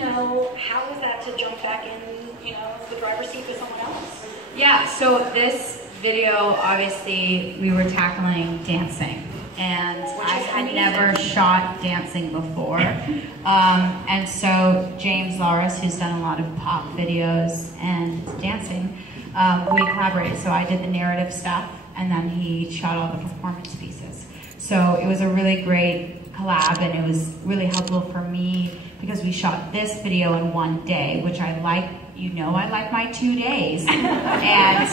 How was that to jump back in, the driver's seat with someone else? Yeah, so this video, obviously, we were tackling dancing. And I had never shot dancing before. And so James Laris, who's done a lot of pop videos and dancing, we collaborated. So I did the narrative stuff, and then he shot all the performance pieces. So it was a really great collab, and it was really helpful for me because we shot this video in one day, which I like. I like my 2 days. And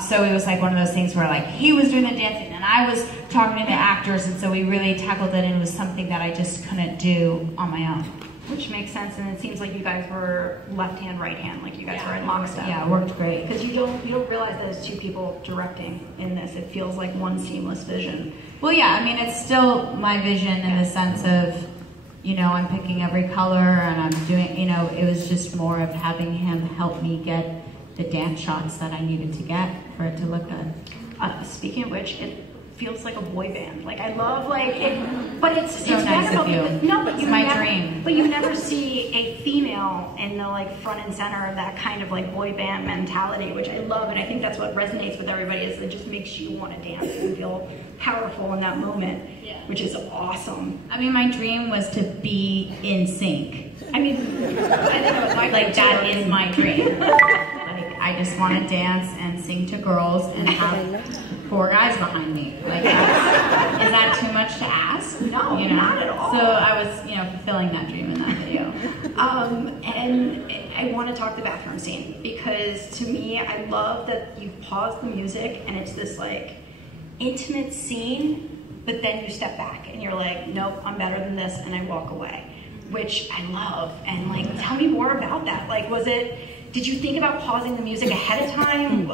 so it was like one of those things where like he was doing the dancing and I was talking to the actors, and so we really tackled it, and it was something that I just couldn't do on my own. Which makes sense, and it seems like you guys were left hand, right hand, like you guys were in lockstep. Yeah, it worked great. Because you don't realize that it's two people directing in this. It feels like one seamless vision. Well, yeah, I mean, it's still my vision in the sense of, I'm picking every color and I'm doing, it was just more of having him help me get the dance shots that I needed to get for it to look good. Speaking of which, it feels like a boy band. Like I love it, but it's so nice of you. No, but it's my dream. But you never see a female in the front and center of that kind of boy band mentality, which I love, and I think that's what resonates with everybody. Is it just makes you want to dance and feel powerful in that moment, which is awesome. I mean, my dream was to be in sync. I think it was that is my dream. I just want to dance and sing to girls and have 4 guys behind me. Is that too much to ask? No, not at all. So I was, fulfilling that dream in that video. And I want to talk the bathroom scene, because to me, I love that you pause the music and it's this intimate scene, but then you step back and you're like, nope, I'm better than this, and I walk away, which I love. And tell me more about that. Did you think about pausing the music ahead of time?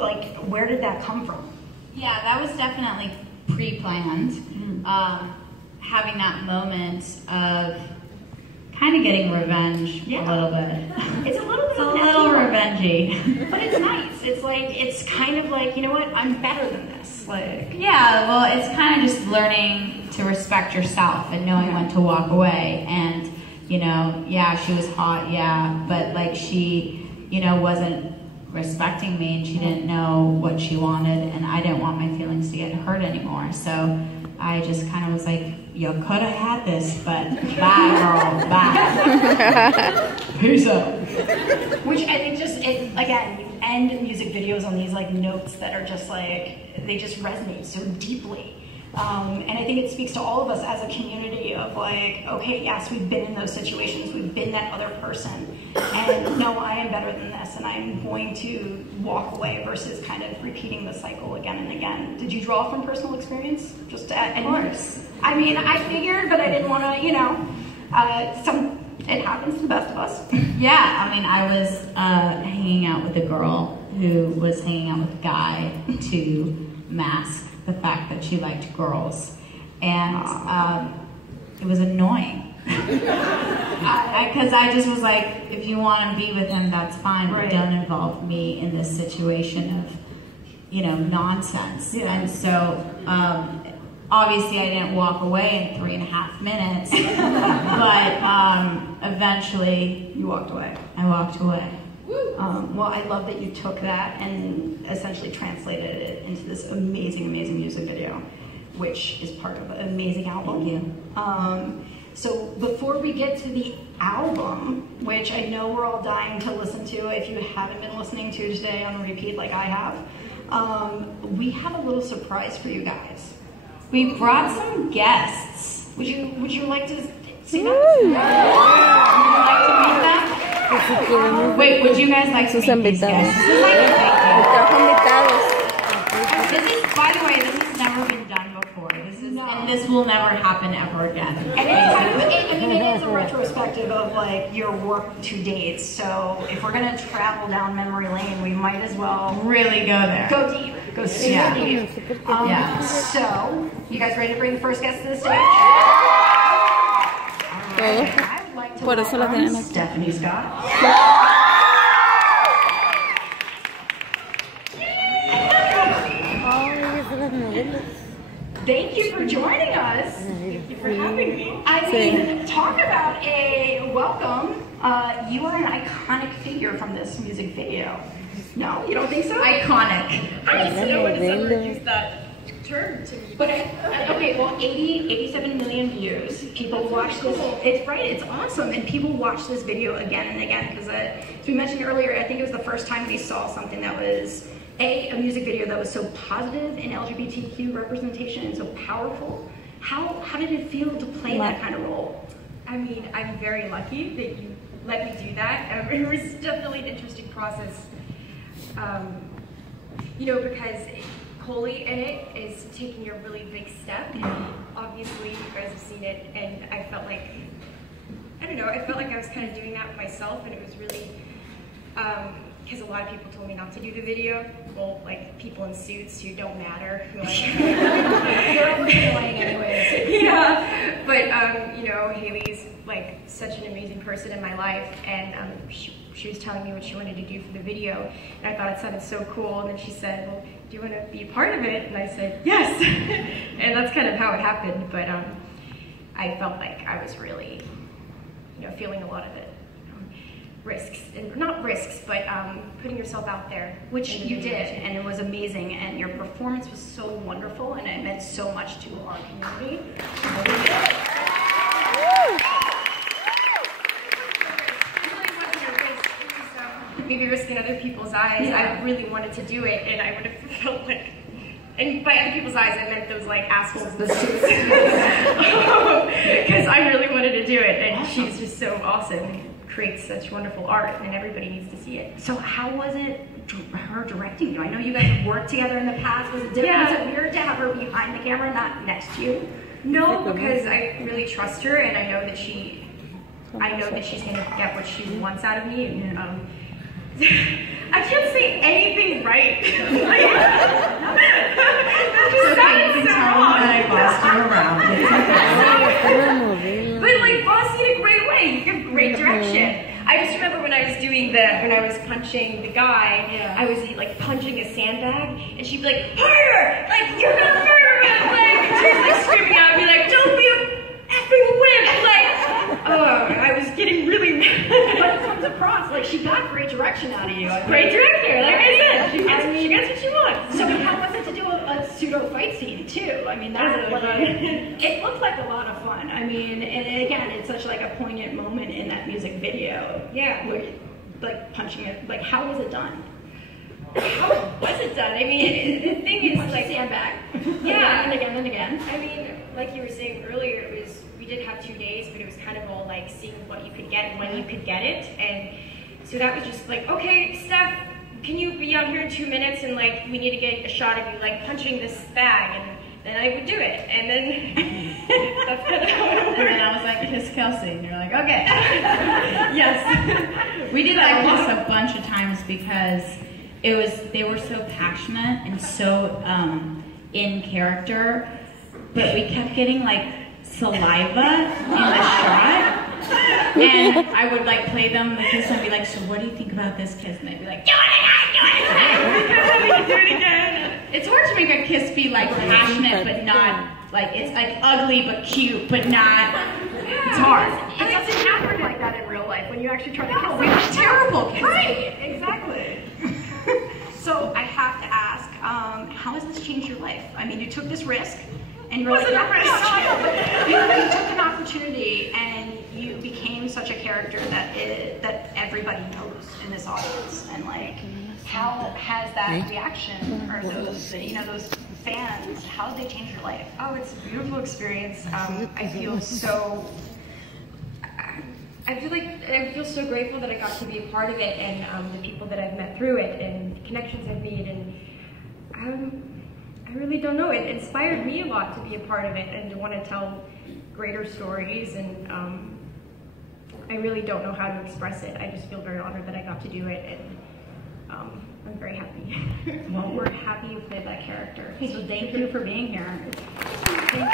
Where did that come from? Yeah, that was definitely pre-planned. Having that moment of kind of getting revenge a little bit. It's a little bit. It's a little revengey. But it's nice. It's kind of like, you know what? I'm better than this. Yeah, well, it's kind of just learning to respect yourself and knowing when to walk away. And, yeah, she was hot, but she, wasn't respecting me, and she didn't know what she wanted, and I didn't want my feelings to get hurt anymore. So I just kind of was like, you could have had this, but bye, girl, bye. Peace out. Which I think again, you end music videos on these notes that are just they just resonate so deeply. And I think it speaks to all of us as a community of okay, yes, we've been in those situations, we've been that other person, and no, I am better than this, and I'm going to walk away versus kind of repeating the cycle again and again. Did you draw from personal experience? Just to of course. I mean, I figured, but I didn't want to, it happens to the best of us. Yeah, I mean, I was hanging out with a girl who was hanging out with a guy to mask the fact that she liked girls, and it was annoying because I just was like, if you want to be with him, that's fine, but don't involve me in this situation of nonsense. And so obviously I didn't walk away in 3.5 minutes, but eventually you walked away. I walked away. Well, I love that you took that and essentially translated it into this amazing, amazing music video, which is part of an amazing album. Thank you. So before we get to the album, which I know we're all dying to listen to, if you haven't been listening to today on repeat like I have, we have a little surprise for you guys. We brought some guests. Would you like to see them? Would you like to meet them? Wait, would you guys like to meet these guests? This is, by the way, this has never been done before. And this will never happen ever again. And it is a retrospective of your work to date. So if we're gonna travel down memory lane, we might as well really go there. Go deep. Go super deep. So you guys ready to bring the first guest to the stage? I'd like to welcome Stephanie Scott. Thank you for joining us. Thank you for having me. I mean, talk about a welcome You are an iconic figure from this music video. No, you don't think so? Iconic. I just know when someone used that term to me. But okay, well, 87 million views. People watch this. It's right. It's awesome, and people watch this video again and again because, as we mentioned earlier, I think it was the first time we saw something that was a music video that was so positive in LGBTQ representation and so powerful. How did it feel to play that kind of role? I mean, I'm very lucky that you let me do that. It was definitely an interesting process, you know, because Hayley in it is taking a really big step. Obviously, you guys have seen it, and I felt like, I don't know, I felt like I was kind of doing that myself, and it was really, because a lot of people told me not to do the video. Well, like people in suits who don't matter. Who like, You're annoying anyways. Yeah, but you know, Hayley's like such an amazing person in my life, and she was telling me what she wanted to do for the video, and I thought it sounded so cool. And then she said, "Well, do you want to be a part of it?" And I said, "Yes." And that's kind of how it happened. But I felt like I was really, you know, feeling a lot of it. Risks, and not risks, but putting yourself out there. Which you did, and it was amazing, and your performance was so wonderful, and it meant so much to our community. Maybe risking other people's eyes. I really wanted to do it, and I would have felt like, and by other people's eyes, I meant those like assholes in the suits. Because I really wanted to do it, and she's just so awesome. Creates such wonderful art, and everybody needs to see it. So how was it her directing you? I know you guys have worked together in the past. Was it different? Yeah. Was it weird to have her behind the camera, not next to you? No, because I really trust her, and I know that she's going to get what she wants out of me. And I can't say anything right. I bossed you around. But like bossy in a great way. You give great direction. I just remember when I was punching the guy, I was like punching a sandbag, and she'd be like, "Harder! Like you're gonna murder him!" Like she's like screaming at me like, "Don't be a effing wimp!" Like, oh, I was getting really mad. But it comes across like she got great direction out of you. Great director, like I said, she gets what she wants. So how was it to do a pseudo fight scene too? I mean, that's it looked like a lot of fun. I mean, and again, it's such like a poignant moment in that music video. Yeah. Where, like punching it. Like, how was it done? How was it done? I mean, the thing is, like, sandbag. Yeah, and again and again. I mean, like you were saying earlier, it was, we did have 2 days, but it was kind of all like seeing what you could get and when you could get it, and so that was just like, okay, Steph, can you be out here in 2 minutes, and like we need to get a shot of you like punching this bag, and then I would do it, and then that's kind of how it worked. And then I was like, "Kiss Kelsey," and you're like, "Okay." Yes. We did like this a bunch of times because they were so passionate and so in character, but we kept getting like saliva in the shot. And I would like play them the kiss and be like, "So what do you think about this kiss?" And they'd be like, "Do it again." It's hard to make a kiss be like passionate but not like, it's like ugly but cute but not. It's hard. It doesn't happen like that in real life when you actually try to kill. We were terrible kids. Right, exactly. So I have to ask, how has this changed your life? I mean, you took this risk, and you're like, you took an opportunity, and you became such a character that everybody knows in this audience. And like, how has that reaction, or those those fans, how have they changed your life? Oh, it's a beautiful experience. I feel so. I feel so grateful that I got to be a part of it, and the people that I've met through it, and connections I've made, and I really don't know. It inspired me a lot to be a part of it and to want to tell greater stories, and I really don't know how to express it. I just feel very honored that I got to do it, and I'm very happy. Well, we're happy you played that character. So thank you for being here. Thank you.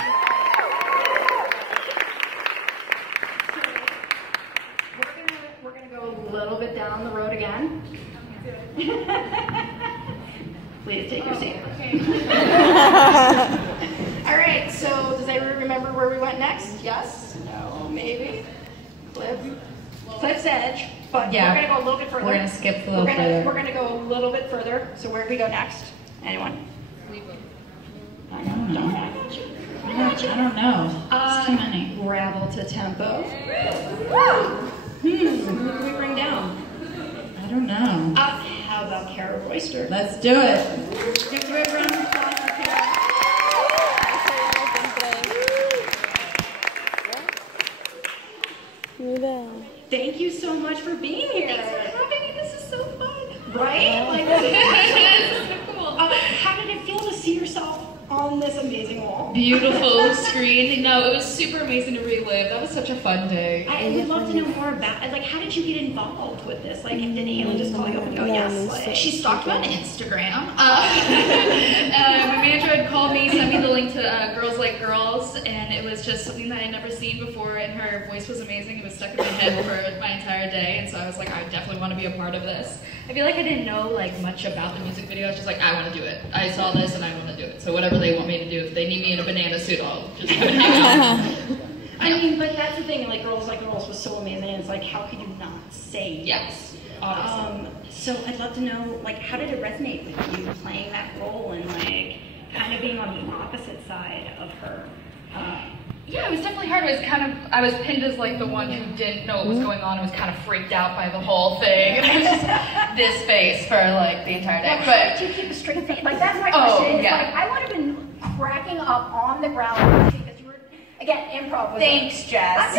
We're gonna go a little bit down the road again. Please take your seat. Okay. All right. So does everyone remember where we went next? Yes? No? Maybe? Cliff? cliff's edge, but Yeah. we're gonna go a little bit further. We're gonna skip a little further. We're gonna go a little bit further. So where do we go next? Anyone? I don't know. I got you. I don't know. It's too many. Gravel to tempo. Who can we bring down? I don't know. How about Kara Royster? Let's do it. Give her a round of applause for Kara. Thank you so much for being here. Thanks for having me. This is so fun. Right? Like, This is so cool. how did it feel to see yourself on this amazing wall? Beautiful screen. No, it was super amazing to relive. That was such a fun day. I would love to know more about it. Like, how did you get involved with this? Like, did Hayley just call you up and go, yes? Like, She stalked me on Instagram. My manager had called me, sent me the link to Girls Like Girls, and it was just something that I had never seen before, and her voice was amazing. It was stuck in my head for my entire day, and so I was like, I definitely want to be a part of this. I feel like I didn't know like much about the music video. I was just like, I want to do it. I saw this and I want to do it. So whatever they want me to do, if they need me in a banana suit, I'll just go and hang out. I mean, but that's the thing. Like, Girls Like Girls was so amazing. It's like, how could you not say Yes, obviously. So I'd love to know, like, how did it resonate with you playing that role and like kind of being on the opposite side of her? Yeah, it was definitely hard. I was pinned as like the one who didn't know what was going on and was kind of freaked out by the whole thing. And I was just this face for like the entire day. Well, But how did you keep a straight face? Like, that's my question. It's yeah. like, I would have been cracking up on the ground because you were, again, improv was Thanks, Jess.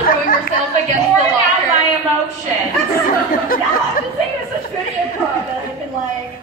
throwing herself against the Pouring out locker. my emotions. No, I'm just saying it was such good improv that I've been like,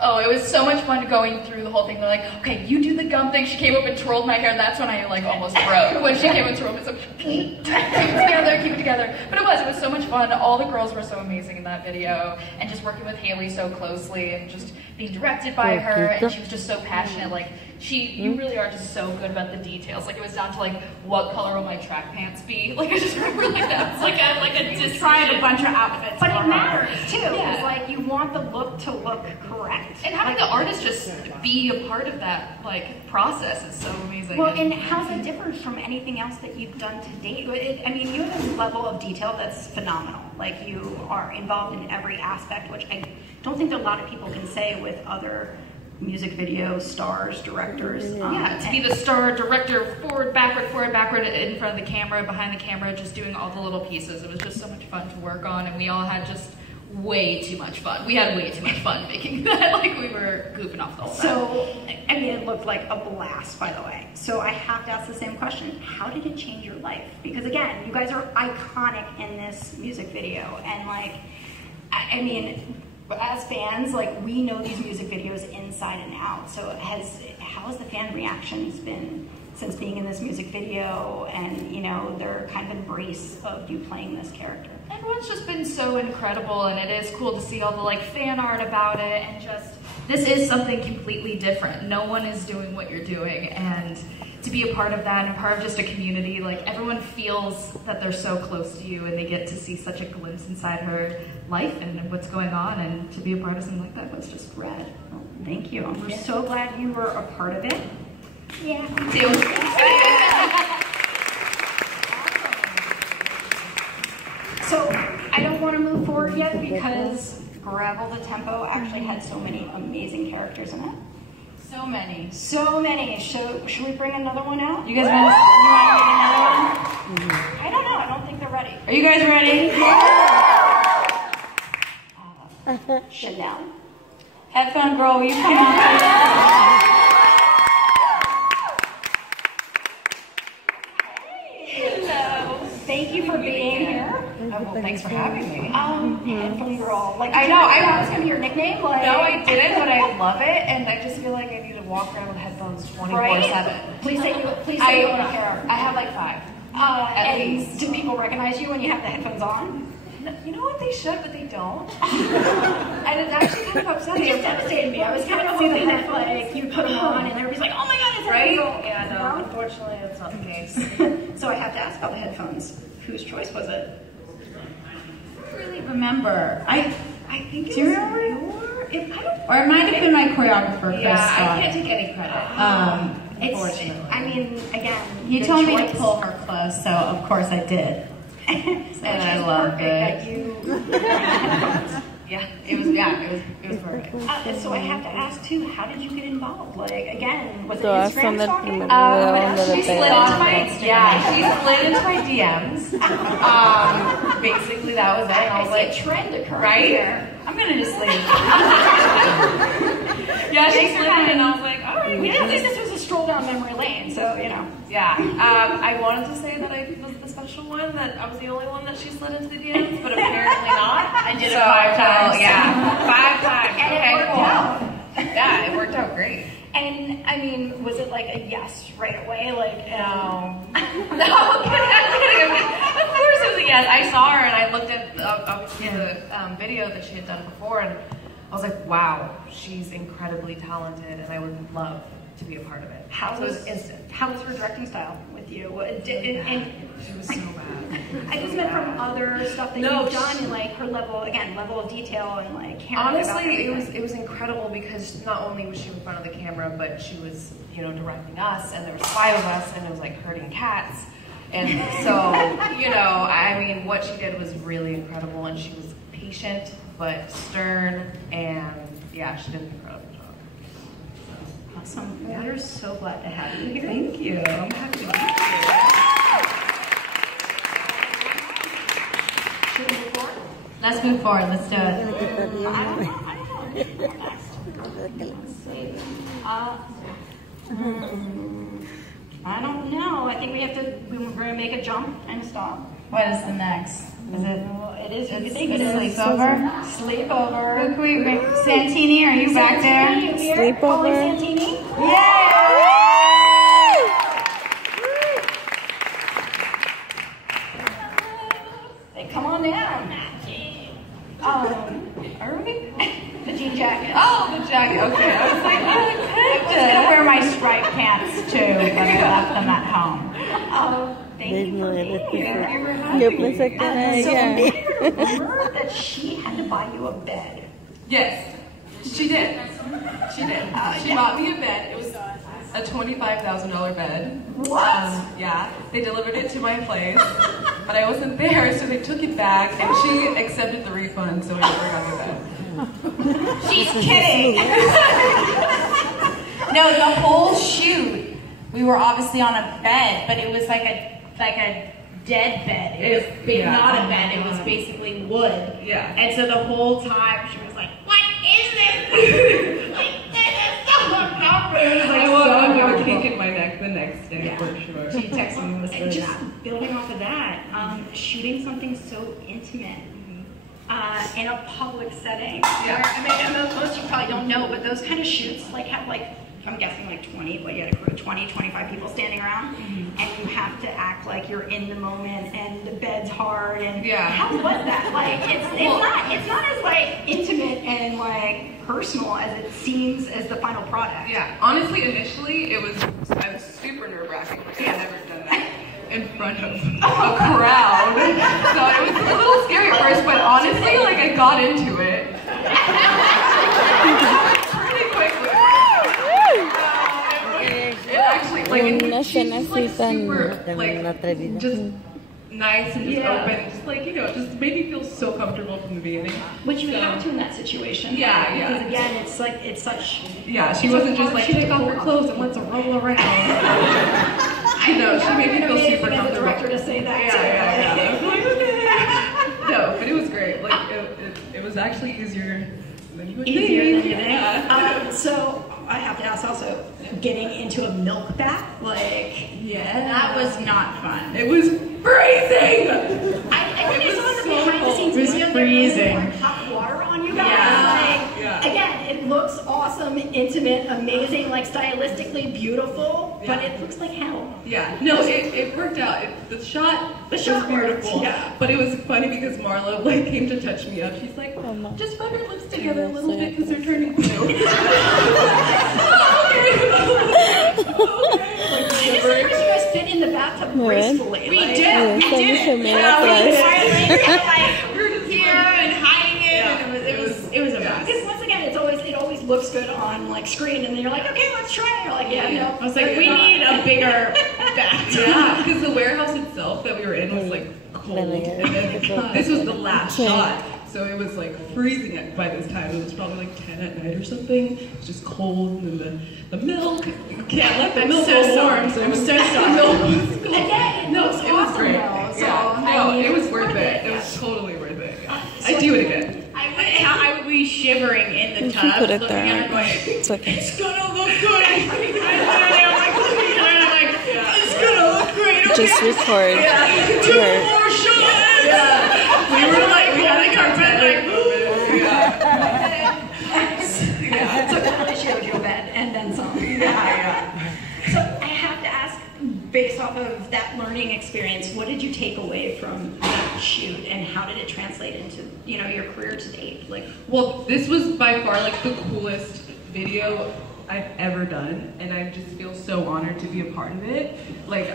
Oh, it was so much fun going through the whole thing. They're like, okay, you do the gum thing. She came up and twirled my hair. That's when I like almost broke. When she came and twirled me, it's like, keep it together. But it was so much fun. All the girls were so amazing in that video, and just working with Hayley so closely, and just being directed by her, and she was just so passionate. Like, you really are just so good about the details. Like, it was down to like, what color will my track pants be? Like, I just remember like that's like a decision. Tried a bunch of outfits. but for it her. matters too. Yeah. It's like you want the look to look correct. And having the artist just be a part of that like process is so amazing. Well, and how's it different from anything else that you've done to date? I mean, you have a level of detail that's phenomenal. Like, you are involved in every aspect, which I don't think that a lot of people can say with other music video stars, directors. Yeah, to be the star, director, forward, backward, in front of the camera, behind the camera, just doing all the little pieces. It was just so much fun to work on, and we all had just way too much fun. We had way too much fun making that. Like, we were goofing off the whole time. So, I mean, it looked like a blast, by the way. So I have to ask the same question. How did it change your life? Because again, you guys are iconic in this music video. And like, I mean, as fans, like, we know these music videos inside and out. So how has the fan reactions been since being in this music video and, you know, their kind of embrace of you playing this character? Everyone's just been so incredible, and it is cool to see all the like fan art about it, and just this is something completely different. No one is doing what you're doing, and to be a part of that and a part of just a community, like, everyone feels that they're so close to you, and they get to see such a glimpse inside her life and what's going on, and to be a part of something like that was just rad. Well, thank you. We're so glad you were a part of it. Yeah. Me too. So I don't want to move forward yet because Gravel the Tempo actually had so many amazing characters in it. So many. So many. Should we bring another one out? You guys want to get another one? I don't know. I don't think they're ready. Are you guys ready? Chanel. Headphone girl, will you come on? Hello. Thank you for being here. Well, thanks for having me. Headphone girl. Like, I know, I thought it was gonna be your nickname. Like, No, I didn't, but I love it, and I just feel like I need to walk around with headphones 24/7. Right? Please say you own a pair. I have like 5. At And least. do people recognize you when you have the headphones on? You know what, they should, but they don't. And it's actually kind of upsetting. It just devastated me. I was kind of hoping that like you put them on and everybody's like, oh my god, it's Right? Hazel. Yeah, no, No? unfortunately, that's not the case. So I have to ask about the headphones. Whose choice was it? I don't really remember. I think do you remember? I don't. Or it might have been my choreographer, Chris Yeah, Scott. I can't take any credit. Unfortunately. I mean, again, he told me to pull her close, so of course I did. And I loved it. Yeah, it was perfect. So I have to ask too, how did you get involved? Like, again, was it Todas Instagram son del stalking? primer video donde She le slid into pegaron. my DMs. Basically, that was it. And I was like, trend occurring right? here. I'm gonna just leave. Yeah, she slid in, and I was like, all right. Yeah, at least this was a stroll down memory lane, so, you know. Yeah. I wanted to say that I was the special one, that I was the only one that she slid into the DMs, but apparently not. I did it 5 times. Yeah, 5 times. And Okay, it worked cool. out. Yeah, it worked out great. And, I mean, was it like a yes right away? Like, No. No, I'm kidding. Of course it was a yes. I saw her and I looked at obviously the video that she had done before, and I was like, wow, she's incredibly talented, and I would love to be a part of it. So it was instant. How was her directing style with you? She was so bad. I just meant from other stuff that you've done, and like her level of detail, and like honestly, it was incredible, because not only was she in front of the camera, but she was, you know, directing us, and there was 5 of us, and it was like herding cats, and so, you know, I mean, what she did was really incredible, and she was patient but stern, and yeah, she did an incredible job. awesome. Yeah. We're so glad to have you here. Thank you. I'm happy to be here. Should we move forward? Let's move forward. Let's do it. I don't know. I think we're going to make a jump and stop. What is the next? Is it? It is. It's You think it is sleepover? Sleepover. Who can we bring? Santini, are you back there? Sleepover. Calling Santini. Hey, come on down. Are we? The jean jacket. Oh, the jacket. Okay. I was like, I was gonna wear my striped pants too, but I left them at home. Thank you for being here. Yo pensé que era So ella. I remember that she had to buy you a bed. yes, she did. She did. She bought me a bed. It was a $25,000 bed. What? Yeah, they delivered it to my place, but I wasn't there, so they took it back, and she accepted the refund, so I never got the bed. She's kidding. No, the whole shoot, we were obviously on a bed, but it was like a dead bed. It was not a bed. It was basically wood. Yeah. And so the whole time she was like, "What is this? Like, this is so uncomfortable." It was like I so woke up with a uncomfortable. kink in my neck the next day, for sure. She texted me was And really just mad. building off of that, shooting something so intimate in a public setting. Yeah. Where, I mean, most of you probably don't know, but those kind of shoots like have like, I'm guessing like 20, but you had a crew of 20, 25 people standing around, and you have to act like you're in the moment, and the bed's hard, and Yeah. how was that? Like, it's not as like intimate and like personal as it seems as the final product. Yeah, honestly, initially, I was super nerve-wracking, because I've never done that in front of a crowd. So it was a little scary at first, but honestly, like, I got into it. Pretty quickly. It actually, like, Una she's escena like así tan super, like, atrevida. just nice and just open, just like, you know, just made me feel so comfortable from the beginning. Which you have to in that situation. Yeah, yeah. Because again, it's like, it's such... Yeah, she wasn't just like, take off your clothes and let's roll around. I know, she made me feel super as a comfortable. director to say that. Yeah. No, but it was great. Like, it was actually easier than you would think. Easier than you think. Yeah. So I have to ask also, getting into a milk bath, like... Yeah. That was not fun. It was freezing! I think I saw the so behind the scenes cold. It was video, freezing. pouring hot water on you guys. Yeah. Like, Yeah. again, it looks awesome, intimate, amazing, like stylistically beautiful, but Yeah. it looks like hell. Yeah, no, it worked out. The shot was worked, beautiful. yeah. But it was funny because Marla like came to touch me up. She's like, just rub your lips together a little bit because they're turning blue. I just noticed you guys fit in the bathtub gracefully. We like- did. Esa We did. mujer me la We trae. were like here and hiding it, and it was a mess. Because once again, it always looks good on on like screen, and then you're like, okay, let's try it. You're like, yeah, no. I was like, we need a bigger bathtub. Yeah, because the warehouse itself that we were in was like cold, and then this was the last shot, so it was like freezing by this time. It was probably like 10 at night or something. It was just cold, and then the milk, you can't let the milk go warm, so I'm so sorry. Again, No, it was great. Though, so, Yeah, no, it was worth it. It was totally worth it. Yeah. I'd do it again. I would be shivering in the You tub, can put it looking there. at it going, It's okay. it's gonna look good. I'm like, it's gonna look great. Okay. Just record. Yeah. 2 more shots. Yeah. We were like, we had like our bed So it really showed you a bed and then some. So I have to ask, based off of that learning experience, what did you take away from that shoot, and how did it translate into your career to date? Like, Well, this was by far like the coolest video I've ever done, and I just feel so honored to be a part of it. Like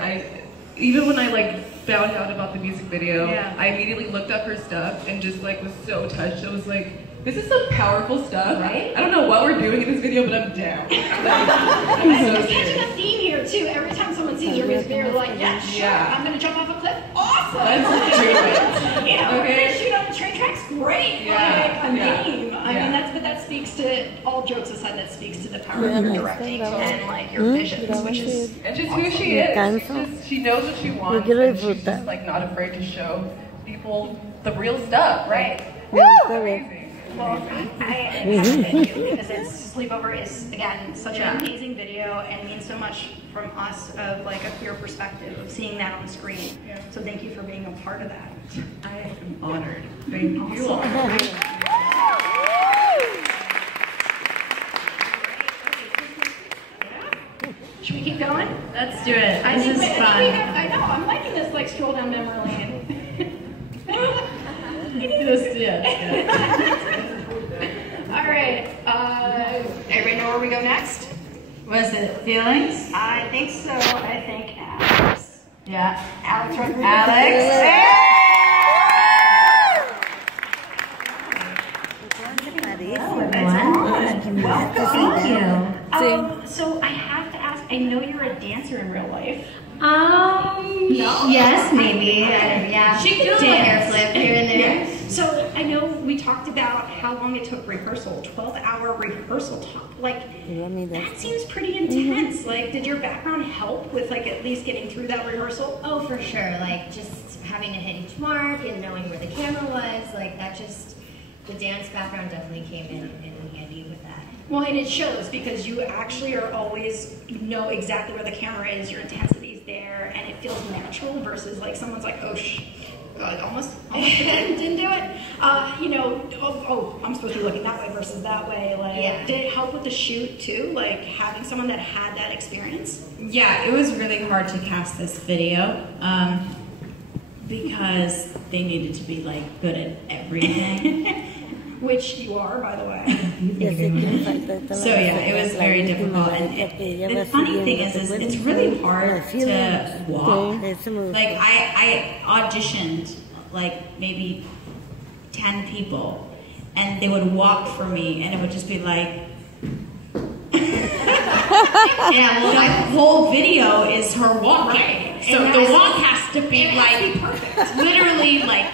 even when I like found out about the music video, I immediately looked up her stuff and just like was so touched. I was like, this is some powerful stuff. Right? I don't know what we're doing in this video, but I'm down. I'm so There's serious. a theme here too. Every time someone sees your music video, they're like, yeah, sure, I'm gonna jump off a cliff. Awesome. Let's do it. We're gonna shoot on the train tracks. Great. Like a name. I mean, that speaks to, all jokes aside, that speaks to the power of your directing and like your visions, which is And just who she is. She knows what she wants, and she's just like not afraid to show people the real stuff. Right? Amazing. Well, I thank you, because Sleepover is, again, such an amazing video and means so much from us of like a queer perspective of seeing that on the screen. So thank you for being a part of that. I am honored. Thank you. Should we keep going? Let's do it. This is fun. I know, I'm liking this like stroll down memory lane. All right, everybody know where we go next? Was it feelings? I think so. I think Alex. Yeah. Alex Rodriguez. Alex. Welcome. Thank you. So I have to ask, I know you're a dancer in real life. Yes, maybe. Yeah. She could do a hair flip here and there. So I know we talked about how long it took rehearsal, 12-hour rehearsal talk. Like, that seems pretty intense. Like, did your background help with like at least getting through that rehearsal? Oh, for sure. Like, just having to hit each mark and knowing where the camera was, like that just, the dance background definitely came in handy with that. Well, and it shows because you actually are always, know exactly where the camera is, your intensity is there, and it feels natural versus like someone's like, oh, almost didn't do it. I'm supposed to be looking that way versus that way. Like, did it help with the shoot too? Like having someone that had that experience? Yeah, it was really hard to cast this video because they needed to be like good at everything. Which you are, by the way. So yeah, it was very difficult. And the funny thing is it's really hard to walk. Like I auditioned like maybe 10 people, and they would walk for me, and it would just be like. Yeah, well, my whole video is her walking, so the walk has to be like literally like.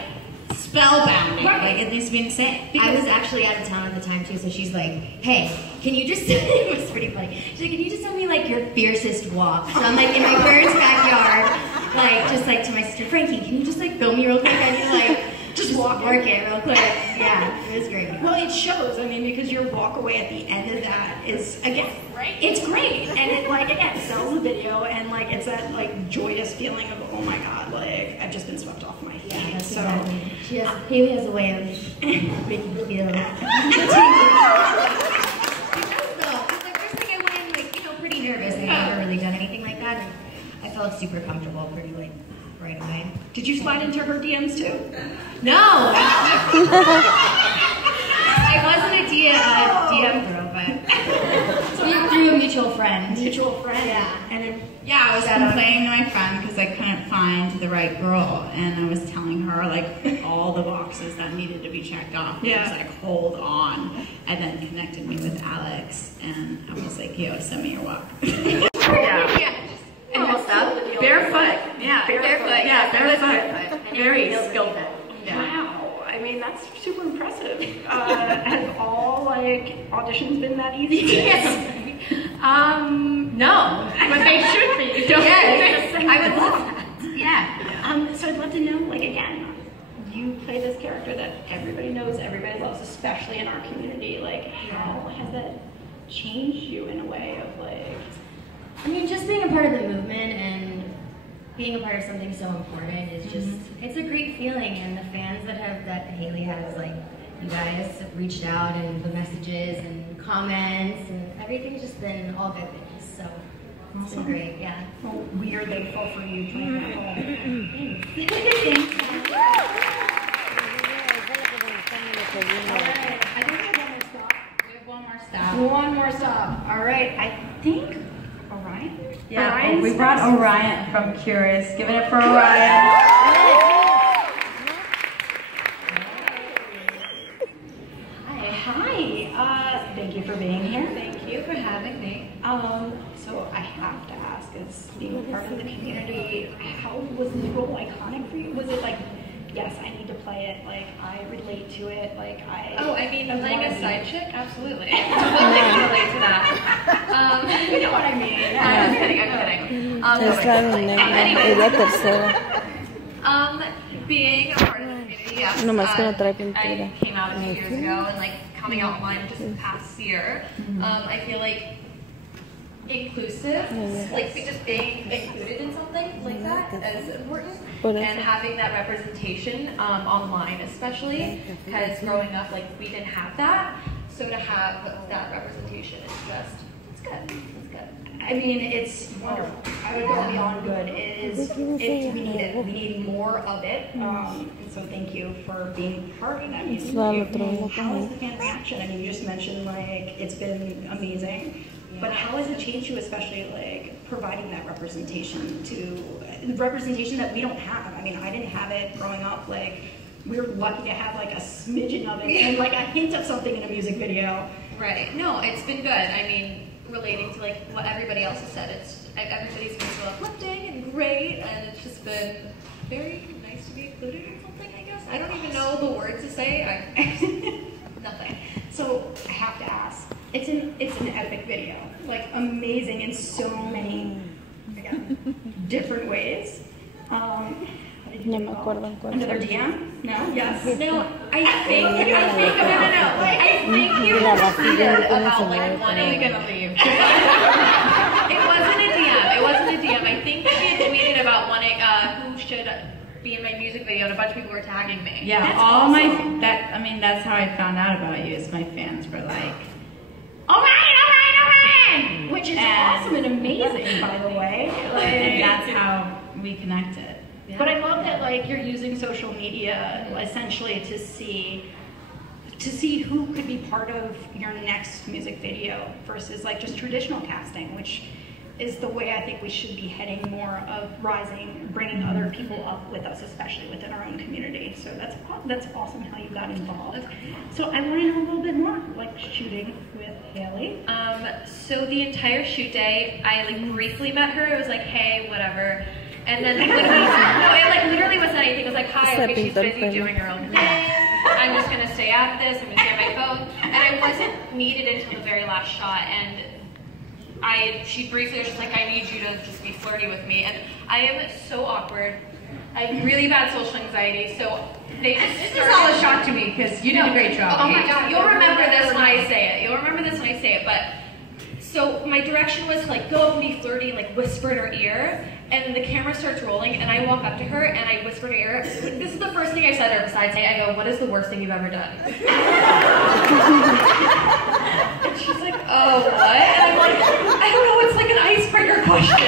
Spellbound. Like it needs to be insane. I was actually out of town at the time too, so she's like, "Hey, can you just?" It was pretty funny. She's like, "Can you just tell me like your fiercest walk?" So I'm like in my parents' backyard, like just like to my sister Frankie, "Can you just like film me real quick?" I need like just work it real quick. Yeah, it was great. Well, it shows. I mean, because your walk away at the end of that is again, right? It's great, and it like again sells the video, and like it's that like joyous feeling of oh my god, like I've just been swept off my feet. Yeah, that's so. exactly. Hayley has a way of making you feel. Because the first thing I went in, like, pretty nervous. I've never really done anything like that, and I felt super comfortable pretty, like, right away. Did you slide into her DMs too? No! I wasn't a DM girl, but through a mutual mutual friend. Mutual friend. Yeah. And then Yeah, I was complaining to my friend because I couldn't find the right girl, and I was telling her like all the boxes that needed to be checked off. She was like, hold on, and then connected me with Alex, and I was like, yo, send me your walk. Yeah. And what's up? Barefoot. Yeah. Barefoot. Yeah, barefoot. Very skillful. Wow, I mean that's super impressive. Have all like auditions been that easy? Yes. No, but they should be. Yes. I would love that. Yeah. So I'd love to know, like again, you play this character that everybody knows, everybody loves, especially in our community. Like, how has that changed you in a way of like? I mean, just being a part of the movement and being a part of something so important is just, it's a great feeling. And the fans that Hayley has, like, you guys have reached out, and the messages and comments and everything's just been all good things. So it's been great, yeah. Well, we are thankful for you playing that role. Alright, I think we have one more stop. One more stop. Alright, I think Orion? Yeah, Orion's we brought next. Orion from Curious. Give it up for Orion. Hi. Thank you for being here. Thank you for having me. So I have to ask, as being a part of the community, how was this role iconic for you? Was it like, yes, I need to play it, like I relate to it, like I... Oh, I mean, playing a side chick? Absolutely. I Totally can relate to that. You know what I mean? I'm kidding. Es la negra y la tercera. Being a part of the community, yes. Nomás que no trae pintura. I came out a few years ago, and like coming out online just this past year, I feel like inclusive, like just being included in something like that is important, and having that representation online especially, because growing up like we didn't have that, so to have that representation is just, it's good. I mean, it's wonderful. I would go beyond good. We need it. We need more of it. And so thank you for being part of that music video. How is the fan reaction? I mean, you just mentioned like it's been amazing. But how has it changed you, especially like providing that representation that we don't have? I mean, I didn't have it growing up. Like, we were lucky to have like a smidgen of it and like a hint of something in a music video. Right. No, it's been good. I mean, relating to like what everybody else has said, everybody's been so uplifting and great, and it's just been very nice to be included in something, I guess. I don't even know the words to say. Nothing. So I have to ask. It's an epic video, like amazing in so many different ways. No me acuerdo en cuál. Another DM? No? Yes. No, I think you were tweeted about like wanting to leave. It wasn't a DM. I think she had tweeted about wanting who should be in my music video, and a bunch of people were tagging me. Yeah, That's all awesome. that's how I found out about you. Is my fans were like, Orion! Which is awesome and amazing, by the way. and that's how we connected. Yeah. But I love that like you're using social media essentially to see who could be part of your next music video versus like just traditional casting, which is the way I think we should be heading more of rising, bringing other people up with us, especially within our own community. So that's awesome how you got involved. So I want to know a little bit more, like shooting with Hayley. So the entire shoot day, I like briefly met her. It was like, hey, whatever. And then it literally wasn't anything. It was like, hi, okay, she's busy doing her own thing. I'm just gonna stay at this. I'm gonna stay at my phone. And I wasn't needed until the very last shot. And she briefly was just like, I need you to just be flirty with me. And I am so awkward. I have really bad social anxiety. So they just This is all a shock to me because you did a great job. Oh my God, you'll remember this when I say it. But so my direction was to like go up and be flirty, like whisper in her ear. And the camera starts rolling, and I walk up to her, and I whisper in her ear, this is the first thing I said to her besides, I go, what is the worst thing you've ever done? And she's like, oh, what? And I'm like, I don't know, it's like an icebreaker question.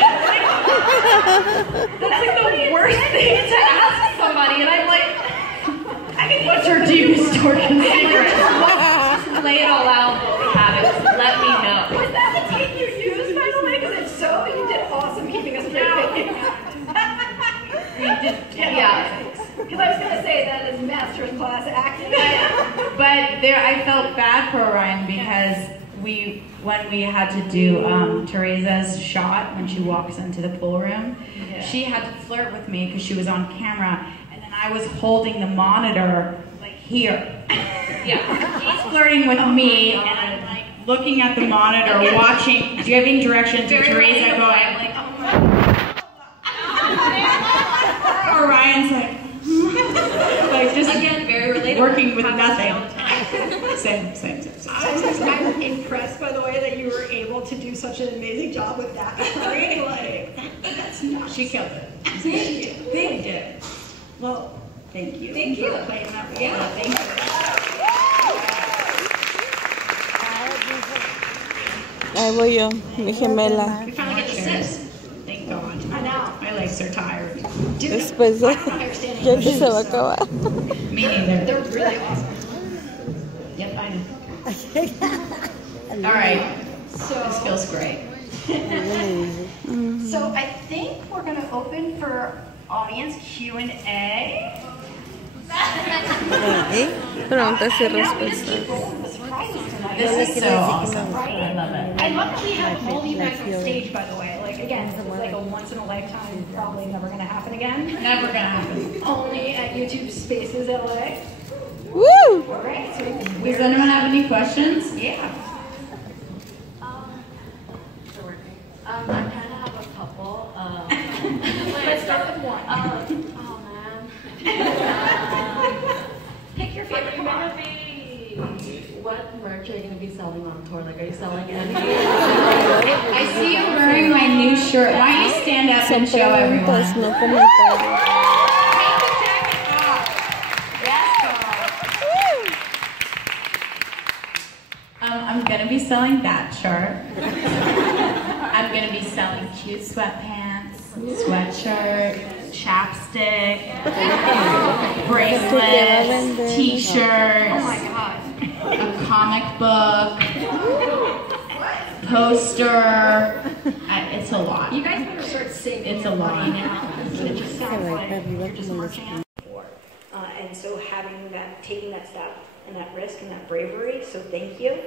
That's like the worst thing to ask somebody, and I'm like, what's your deepest, darkest secret? Just lay it all out, what we have it, just let me know. Was that the tape you used? Yeah. Because I was going to say that is master's class acting. But there, I felt bad for Orion because when we had to do Teresa's shot when she walks into the pool room, she had to flirt with me because she was on camera, and then I was holding the monitor like here. Yeah, she's flirting with me, and I'm like looking at the monitor, watching, giving direction to Teresa, going like, oh my God. Orion's like. Like just again, very relatable. Working with nothing. Same. I'm impressed by the way that you were able to do such an amazing job with that. Like, that's nuts. She killed it. Thank you. Well, thank you. Thank you for playing that role. Yeah, thank you. Ahí voy yo, mi gemela. We finally get to sit. Thank God. I know. My legs are tired. Después de ya que se va a acabar. Me neither. They're really awesome. Yep, I know. All right. So This feels great. So I think we're going to open for audience Q&A. Preguntas y respuestas. This is so awesome. I love it. I love that we have all these guys on stage, by the way. Like, again, this is like a once in a lifetime, probably never going to happen again. Never gonna happen. Only at YouTube Spaces LA. Woo! All right. So Does anyone have any questions? Yeah. I kind of have a couple. let's start with one. Oh man. Pick your favorite one. What merch are you going to be selling on tour? Like, are you selling any? I see you wearing my new shirt. Why don't you stand up and show everyone? Preguntas, no comentarios. Take the jacket off. I'm gonna be selling that shirt. I'm gonna be selling cute sweatpants, sweatshirt, chapstick, bracelets, t-shirts. Oh my God. A comic book, poster. It's a lot. You guys better start singing. It's a lot. It just sounds like you're just marching out for. And so taking that step and that risk and that bravery, so thank you.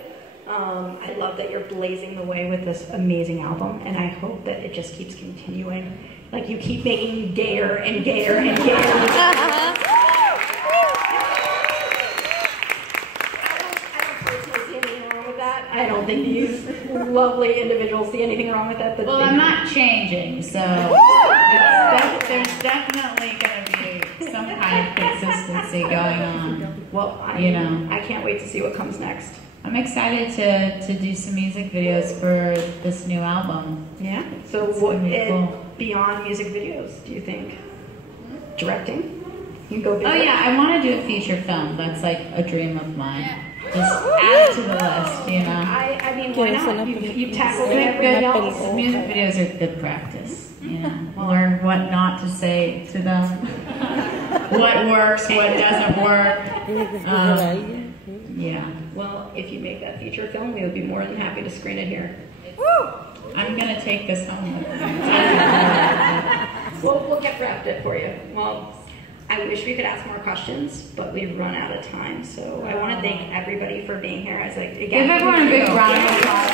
I love that you're blazing the way with this amazing album, and I hope that it just keeps continuing. Like, you keep making me gayer and gayer and gayer. I don't think these lovely individuals see anything wrong with that. Well, I'm not changing, so there's definitely going to be some kind of consistency going on. Well, I can't wait to see what comes next. I'm excited to do some music videos for this new album. Yeah. So what beyond music videos, do you think? Directing? You can go bigger? Oh yeah, I want to do a feature film. That's like a dream of mine. Just add it to the list, you know. I mean, why not? You've tackled everything else. Music videos are good practice, you know. Learn what not to say to them, what works, what doesn't work. Yeah. Well, if you make that feature film, we would be more than happy to screen it here. I'm gonna take this home with me. We'll get wrapped it for you. Well, I wish we could ask more questions, but we've run out of time. So I want to thank everybody for being here. Give everyone a big round of applause.